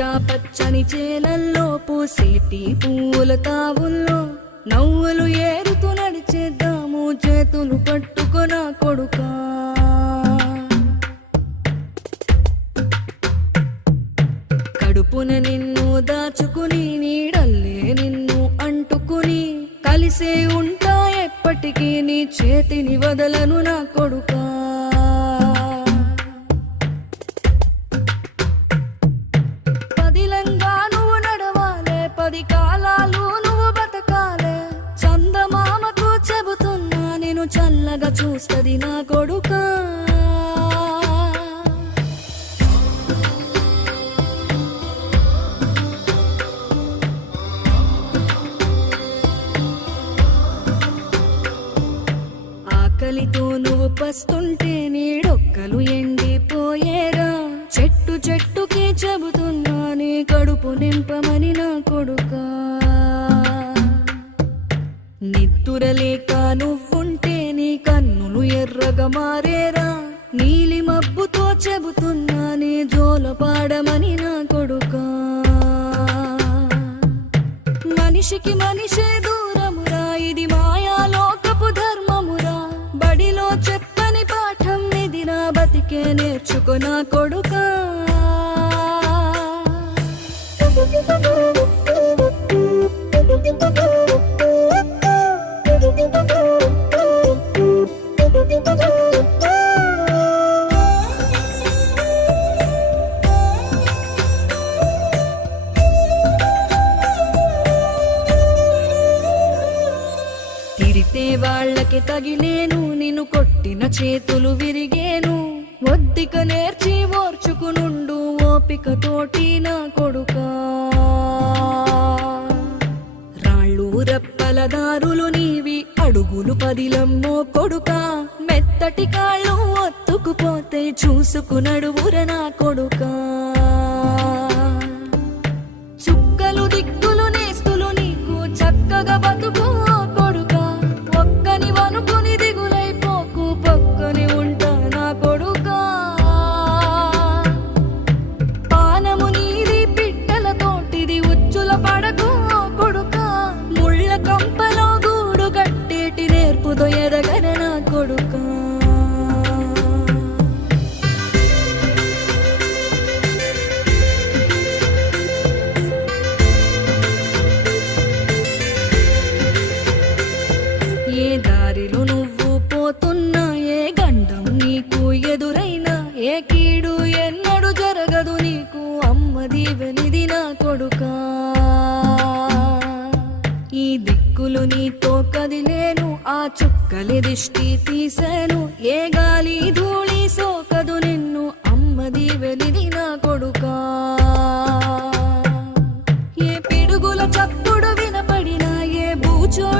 పచ్చా పచ్చని చేలల్లో పూసేటి పూల తావుల్లో నవ్వులు ఏరుతూ నడిచేద్దాము చేతులు పట్టుకొన కొడుకా. కడుపున నిన్ను దాచుకుని నీడల్లే నిన్ను అంటుకుని కలిసే ఉంటా ఎప్పటికీ నీ చేతిని వదలను నా కొడుకా. పదిలంగా నువ్వు నడవాలే, 10 కాలాలు నువ్వు బతకాలే. చందమామకు చెబుతున్నా నేను చల్లగా చూస్తది నా కొడుకా. ఆకలితో నువ్వు పస్తుంటే నీడొక్కలు ఎండిపోయేరా. చెట్టు చెట్టుకి చెబుతున్నా నీ కడుపు నింపమని నా కొడుకా. నిద్దురలేక నువ్వుంటే నీ కన్నులు ఎర్రగా మారేరా. నీలి మబ్బుతో చెబుతున్నా నీ జోల పాడమని నా కొడుకా. మనిషికి మనిషే దూరమురా, ఇది మాయాలోకపు ధర్మమురా. బడిలో చెప్పని పాఠం ఇది, నా బతికే నేర్చుకో నా కొడుకా. తిరితే వాళ్ళకి తగిలేను, నిన్ను కొట్టిన చేతులు విరిగేను. ఒద్దిక నేర్చి ఓర్చుకునుండు ఓపిక తోటి నా కొడుకా. రాళ్ళు రప్పల దారులు నీవి, అడుగులు 10లమ్మో కొడుకా. మెత్తటి కాళ్ళు ఒత్తుకుపోతే చూసుకునడువుర నా కొడుకా. చుక్కలు దిక్కులు నేస్తులు నీకు చక్కగా బతుకు కొడుకా. ఒక్కని వనుకుని దిగులైపోకు, పక్కని ఉంటా నా కొడుకా. పానము నీది పిట్టల తోటిది, ఉచ్చుల పడకు కొడుకా. ముళ్ళ కంపలో గూడు కట్టేటి నేర్పుతో ఎదగన నా కొడుకా. ఏ దారిలో నువ్వు పోతున్నా, ఏ గండం నీకు ఎదురైనా, ఏ కీడు ఎన్నడు జరగదు నీకు అమ్మ దీవెనిది నా కొడుకా. ఈ దిక్కులు నీతో కదిలేను, ఆ చుక్కలి దిష్టి తీసాను. ఏ గాలి ధూళి సోకదు నిన్ను అమ్మ దీవెనిది నా కొడుకా. ఏ పిడుగుల చప్పుడు వినపడినా, ఏ బూచో